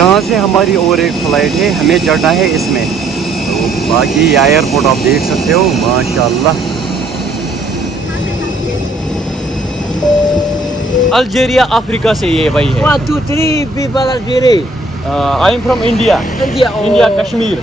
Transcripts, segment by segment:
यहाँ से हमारी और एक फ्लाइट है, हमें चढ़ना है इसमें। तो बाकी एयरपोर्ट आप देख सकते हो, माशाल्लाह। अल्जीरिया अफ्रीका से ये भाई है। 1 2 3 people Algeria. I am from India. India Kashmir.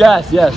Yes yes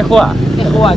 इख्वा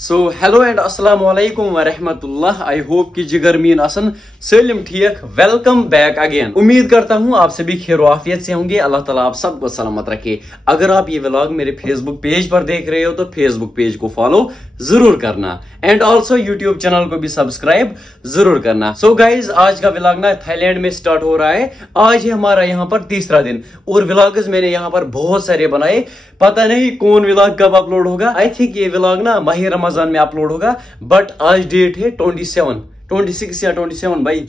सो हेलो एंड अस्सलाम वालेकुम व रहमतुल्लाह। आई होप कि जिगर मीन असन सलिम ठीक। Welcome back again. उम्मीद करता हूँ आप सभी खैर आफियत से होंगे। अल्लाह ताला आप सबको सलामत रखे। अगर आप ये व्लॉग मेरे फेसबुक पेज पर देख रहे हो तो फेसबुक पेज को फॉलो जरूर करना एंड ऑल्सो यूट्यूब चैनल को भी सब्सक्राइब जरूर करना। सो गाइज आज का व्लॉग ना थाईलैंड में स्टार्ट हो रहा है। आज है हमारा यहाँ पर तीसरा दिन और व्लॉग्स मैंने यहाँ पर बहुत सारे बनाए। पता नहीं कौन व्लॉग कब अपलोड होगा। आई थिंक ये व्लॉग ना माह रमजान में अपलोड होगा, बट आज डेट है 26 या 27 भाई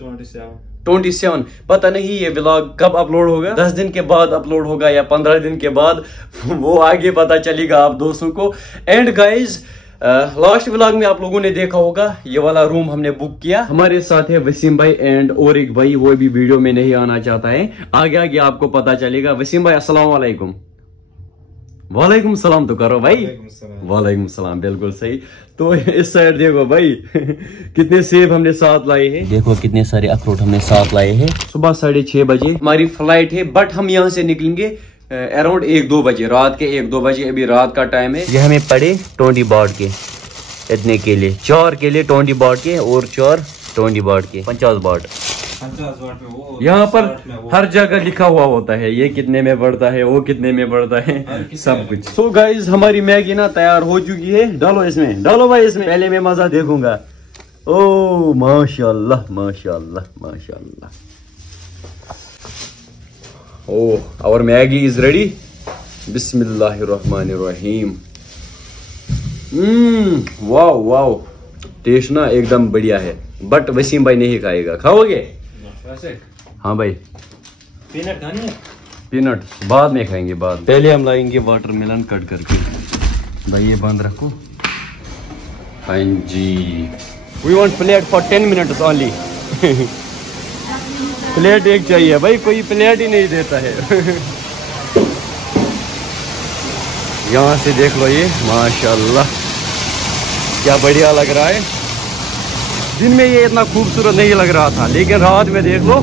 27। पता नहीं ये व्लॉग कब अपलोड होगा, 10 दिन के बाद अपलोड होगा या 15 दिन के बाद, वो आगे पता चलेगा आप दोस्तों को। एंड गाइज लास्ट व्लॉग में आप लोगों ने देखा होगा ये वाला रूम हमने बुक किया। हमारे साथ है वसीम भाई एंड और एक भाई, वो भी वीडियो में नहीं आना चाहता है। आगे आगे आपको पता चलेगा। वसीम भाई अस्सलाम वालेकुम। वालेकुम सलाम तो करो भाई। वालेकुम सलाम, बिल्कुल सही। तो इस साइड देखो भाई कितने सेब हमने साथ लाए हैं। देखो कितने सारे अखरोट हमने साथ लाए हैं। सुबह 6:30 बजे हमारी फ्लाइट है, बट हम यहाँ से निकलेंगे अराउंड 1-2 बजे, रात के 1-2 बजे। अभी रात का टाइम है। ये हमें पड़े 20 बाट के इतने के लिए, 4 के लिए 20 बाट के और 4 20 बाट के 50 बाट। यहाँ पर हर जगह लिखा हुआ होता है ये कितने में पड़ता है, वो कितने में पड़ता है, सब कुछ। सो गाइज हमारी मैगी ना तैयार हो चुकी है। डालो इसमें, डालो भाई इसमें, पहले मैं मजा देखूंगा। ओ माशाल्लाह माशाल्लाह माशाल्लाह। ओह आवर मैगी इज रेडी। बिस्मिल्लाहिर्रहमानिर्रहीम। वाओ वाओ, टेस्ट ना एकदम बढ़िया है, बट वसीम भाई नहीं खाएगा। खाओगे? हाँ भाई। पीनट खानी है? पीनट बाद में खाएंगे, बाद। पहले हम लाएंगे वाटरमेलन कट करके। भाई ये बंद रखो। हाँ जी। We want plate for 10 minutes only. Plate एक चाहिए भाई, कोई प्लेट ही नहीं देता है। यहाँ से देख लो ये, माशाल्लाह क्या बढ़िया लग रहा है। दिन में ये इतना खूबसूरत नहीं लग रहा था, लेकिन रात में देख लो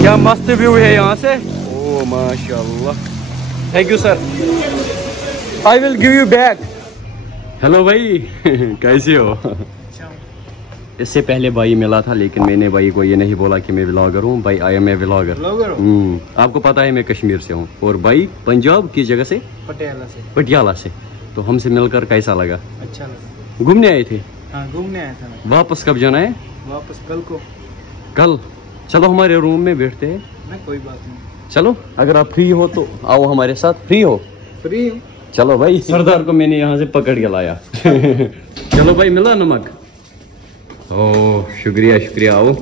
क्या मस्त व्यू है यहाँ से। ओ माशाल्लाह। Thank you sir, I will give you back. Hello भाई कैसे हो? इससे पहले भाई मिला था, लेकिन मैंने भाई को ये नहीं बोला कि मैं व्लॉगर हूँ। भाई आई एम ए व्लॉगर। आपको पता है मैं कश्मीर से हूँ और भाई पंजाब की जगह से, पटियाला से। तो हमसे मिलकर कैसा लगा? अच्छा लगा। घूमने आए थे? हाँ घूमने आया था मैं। वापस कब जाना है? वापस कल को। कल? चलो हमारे रूम में बैठते हैं। नहीं कोई बात नहीं, चलो अगर आप फ्री हो तो आओ हमारे साथ। फ्री हो? फ्री। चलो भाई, सरदार को मैंने यहाँ से पकड़ के लाया। चलो भाई, मिला नमक? ओह शुक्रिया शुक्रिया। आओ।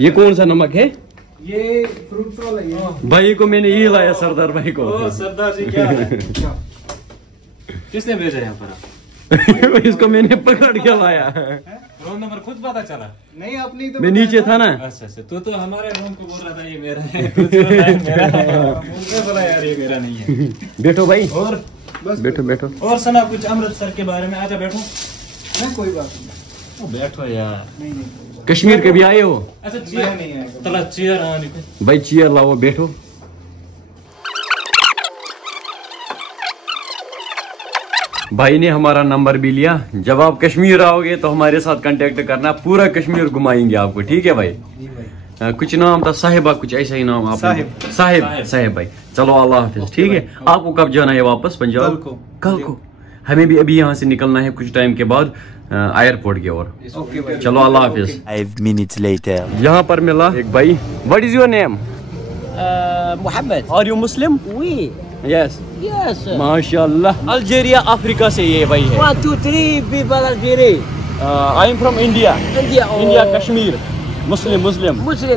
ये कौन सा नमक है? ये फ्रूट रोल है। भाई को मैंने ये लाया, सरदार भाई को। सरदार जी क्या है? किसने भेजा यहाँ पर? इसको मैंने पकड़ के लाया। रोल नंबर खुद पता चला? नहीं अपनी तो मैं नीचे था ना। अच्छा तू तो हमारे रूम को बोल रहा था ये मेरा है, तू तो मेरा है। मुझे बोला यार ये मेरा नहीं है। बैठो भाई। और बस बैठो बैठो। और सुना कुछ अमृतसर के बारे में? आजा बैठो। नहीं कोई बात नहीं, बैठो यार। नहीं कश्मीर के भी आए हो? अच्छा चेयर नहीं है, चला चेयर आने को। भाई चेयर लाओ, बैठो। भाई ने हमारा नंबर भी लिया। जब आप कश्मीर आओगे तो हमारे साथ कांटेक्ट करना, पूरा कश्मीर घुमाएंगे आपको, ठीक है भाई? कुछ नाम था साहिबा, कुछ ऐसा ही नाम आप? साहिब भाई। चलो अल्लाह हाफिज, ठीक है? आपको कब जाना है वापस पंजाब? कल को। हमें भी अभी यहाँ से निकलना है कुछ टाइम के बाद एयरपोर्ट की ओर। चलो अल्लाह हाफिज। 5 minutes later. यहाँ पर मिला एक भाई। What is your name? Mohammed. Are you Muslim? वी। यस यस माशाल्लाह। अल्जीरिया अफ्रीका से ये भाई है। 1 2 3 people Algeria. I am from India. India Kashmir. Muslim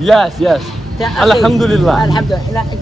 yes yes अल्हम्दुलिल्लाह। अल्हम्दुलिल्लाह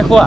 इखवा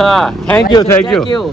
हाँ, thank you, thank you. Thank you.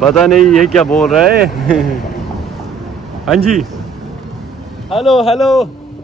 पता नहीं ये क्या बोल रहा है। हाँ जी, हेलो हेलो,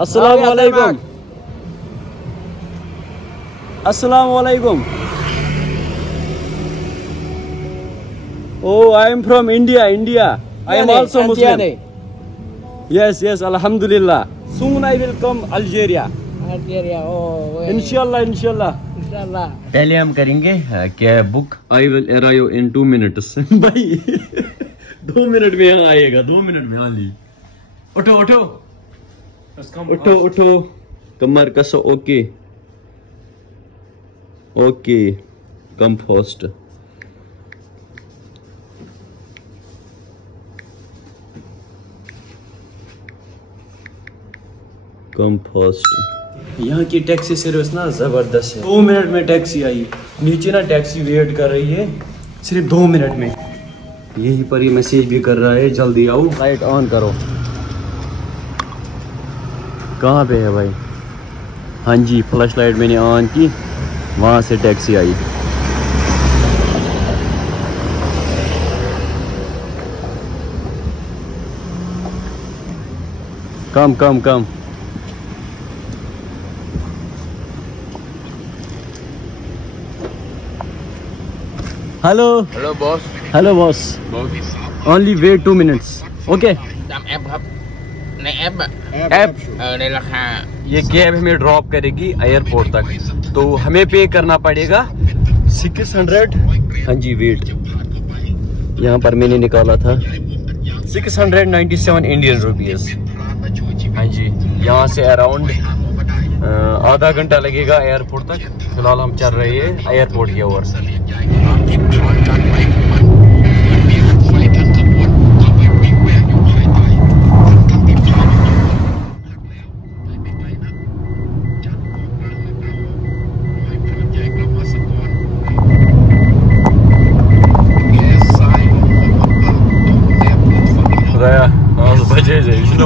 अस्सलाम वालेकुम। अस्सलाम वालेकुम। Oh, I am from India. I am also Muslim. Yes, alhamdulillah. Soon I will come Algeria. Inshallah. इंशाल्लाह पहले हम करेंगे cab book. I will arrive in 2 minutes. भाई 2 मिनट में यहाँ आएगा, 2 मिनट में। ली उठो कमर कसो। Okay come fast. Come fast. यहाँ की टैक्सी सर्विस ना जबरदस्त है। 2 मिनट में टैक्सी आई। नीचे ना टैक्सी वेट कर रही है सिर्फ 2 मिनट में। यहीं पर ही मैसेज भी कर रहा है जल्दी आओ। लाइट ऑन करो। कहाँ पे है भाई? हाँ जी, फ्लैश लाइट मैंने ऑन की, वहाँ से टैक्सी आई। Come. Hello boss. Only wait 2 minutes. Okay. ऐपในราคา ये कैब हमें ड्रॉप करेगी एयरपोर्ट तक, तो हमें पे करना पड़ेगा 600। हाँ जी, वेट यहाँ पर मैंने निकाला था 697 इंडियन रुपीज। हाँ जी, यहाँ से अराउंड आधा घंटा लगेगा एयरपोर्ट तक। फिलहाल हम चल रहे हैं एयरपोर्ट की ओर।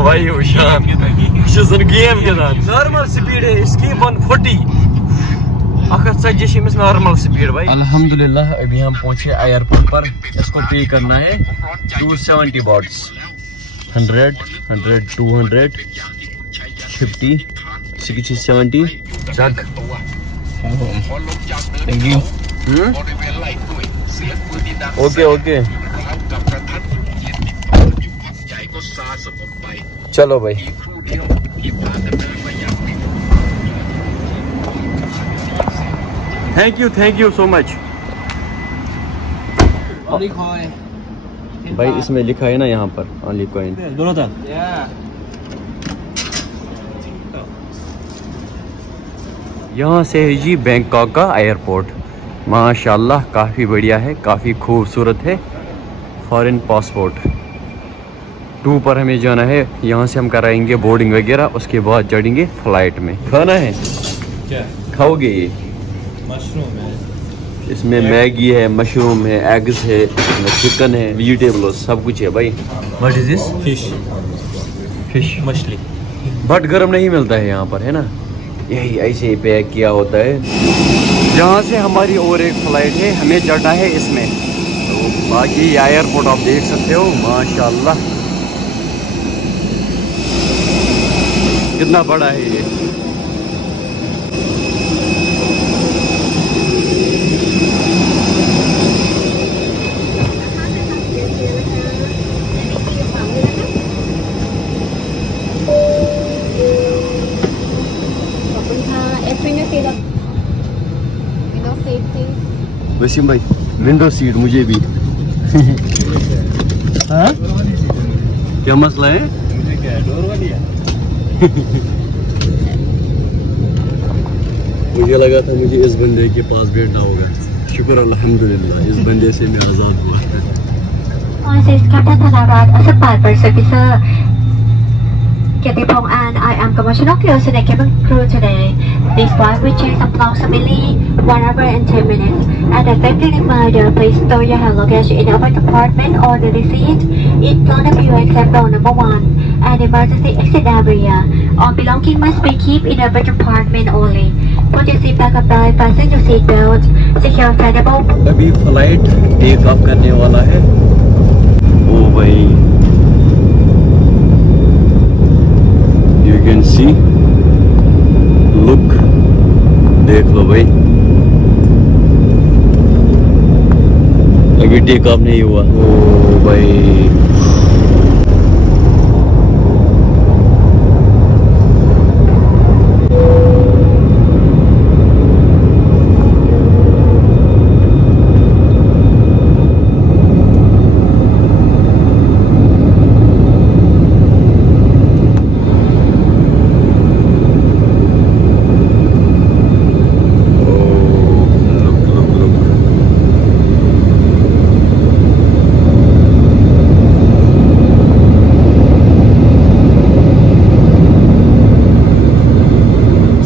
भाई गेम के साथ नॉर्मल स्पीड है इसकी 140 नॉर्मल स्पीड भाई। अल्हम्दुलिल्लाह अभी हम पहुंचे एयरपोर्ट पर। इसको पे करना है 270 bots. 100 200 50 60 70 jug. Thank you. Okay चलो भाई। Thank you so much. भाई इसमें लिखा है ना यहाँ पर ओनली कॉइन दोनों था। यहाँ से है जी बैंकॉक का एयरपोर्ट। माशाल्लाह काफ़ी बढ़िया है, काफ़ी खूबसूरत है। फॉरेन पासपोर्ट 2 पर हमें जाना है। यहाँ से हम कराएंगे बोर्डिंग वगैरह, उसके बाद चढ़ेंगे फ्लाइट में। खाना है क्या खाओगे? ये मशरूम है, इसमें मैगी है, मशरूम है, एग्स है, चिकन है, वेजिटेबल सब कुछ है भाई। What is this? फिश मछली। बट गर्म नहीं मिलता है यहाँ पर, है ना? यही ऐसे ही पैक किया होता है। जहाँ से हमारी और एक फ्लाइट है, हमें चढ़ना है इसमें। तो बाकी एयरपोर्ट आप देख सकते हो माशाल्लाह कितना बड़ा है ये। वसीम भाई विंडो सीट मुझे भी। हाँ क्या मसला है? मुझे क्या है, डोर वाली है? मुझे लगा था मुझे इस बंदे के पास बैठना होगा। शुक्र अल्हम्दुलिल्लाह इस बंदे से मैं आज़ाद हुआ। Kiatipong and I am Commercial Cruise and cabin crew today. This flight will take approximately 1 hour and 10 minutes. And a safety reminder, please store your hand luggage in our compartment or the seat in front of you except row number 1 and emergency exit area. All belongings must be kept in our compartment only. Put your seat back upright, fasten your seat belt, secure tenable. अभी flight take off करने वाला है। ओ भाई, you can see, look, देख लो भाई, अभी take off नहीं हुआ। ओ भाई,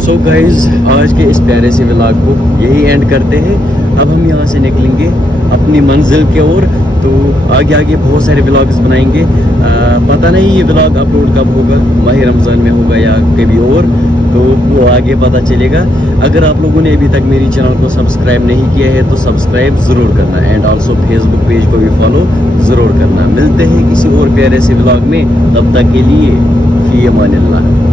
सो गाइज, आज के इस प्यारे से व्लॉग को यही एंड करते हैं। अब हम यहाँ से निकलेंगे अपनी मंजिल की ओर। तो आगे आगे बहुत सारे व्लॉग्स बनाएंगे। पता नहीं ये व्लॉग अपलोड कब होगा, माह रमज़ान में होगा या कभी और, तो वो आगे पता चलेगा। अगर आप लोगों ने अभी तक मेरी चैनल को सब्सक्राइब नहीं किया है तो सब्सक्राइब ज़रूर करना एंड ऑल्सो फेसबुक पेज को भी फॉलो ज़रूर करना। मिलते हैं किसी और प्यारे से व्लॉग में, तब तक के लिए फ़ी अमानिल्लाह।